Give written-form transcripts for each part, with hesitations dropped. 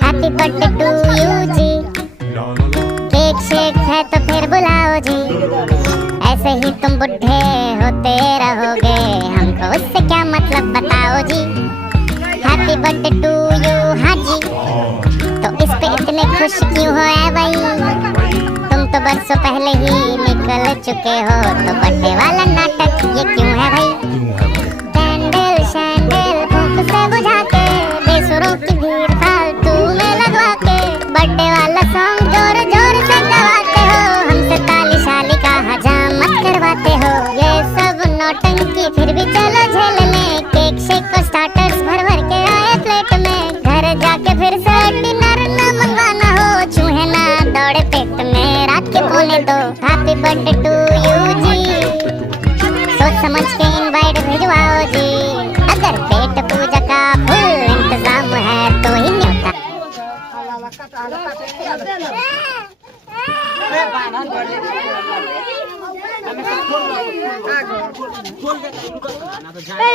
Happy birthday to you जी, cake शेक है तो फिर बुलाओ जी। ऐसे ही तुम बुढ़े होते रहोगे, हमको उससे क्या मतलब बताओ जी। हैप्पी बर्थडे टू यू हाँ जी, तो इस पे इतने खुश क्यों हो ऐ भाई? तुम तो बरसों पहले ही निकल चुके हो, तो बर्थडे वाला नाटक ये क्यों है भाई? कैंडल शैंडल फूंक से बुझा के, बेसुरों की भीड़ फालतू में लगवा के, बर्थडे वाला सॉन्ग जोर जोर से गवाते हो, हमसे ताली शाली का हजामत करवाते हो। ये सब नौटंकी फिर भी चलो झेल लें, केक शेक और स्टार्टर्स भर भर के आए प्लेट में। घर जाके फिर से डिनर न मंगाना हो, चूहे ना दौड़े पेट में रात के पौने दो। हैप्पी बर्थडे टू यू जी, सोच समझ के इनवाइट भिजवाओ जी। अगर पेट पूजा का फुल इंतजाम है तो ही न्योता।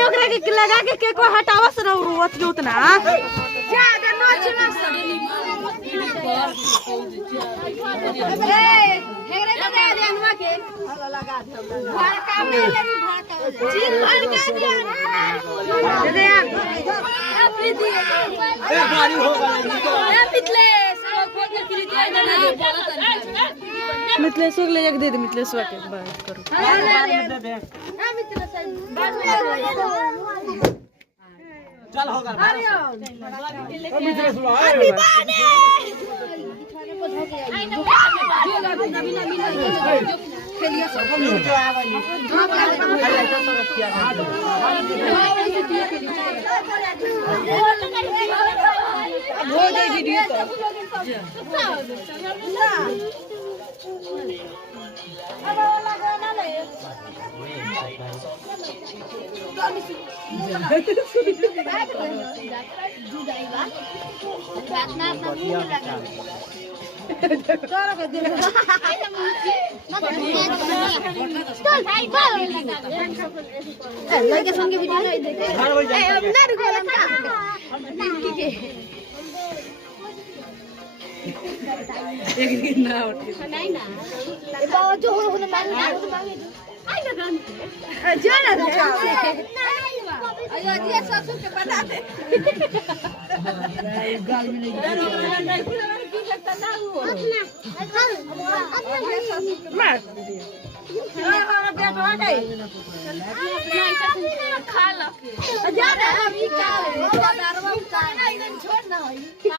ओकरा के लगा के केक हटावा से रोत जोत ना ज्यादा नोच ना हेरे तो दे देनवा के लगा दे भड़का में लेनी भड़का चीज भड़का दे दे अपनी दी ए गाड़ी हो गई ए मिथलेश वो खोल के खरीद दे ना मिथलेश को ले जाके दे दे मिथलेश के बात करो दे दे ए मिथलेश चल होगा मिथलेश हैप्पी बर्थडे को धो के आई खेलिए सब जो आवा हो गई वीडियो लड़के संगे वीडियो नहीं देते ना रुको एक दिन ना उठे नहीं ना ए बाबा जो हो ना मांगे आई ना गान जो ना अयो जी ससुर के बता दे गाल में नहीं की लगता ना वो अपना ससुर के मार दे हां बेटा गई खा लो जा अभी का दारवा का ना छोड़ ना होई।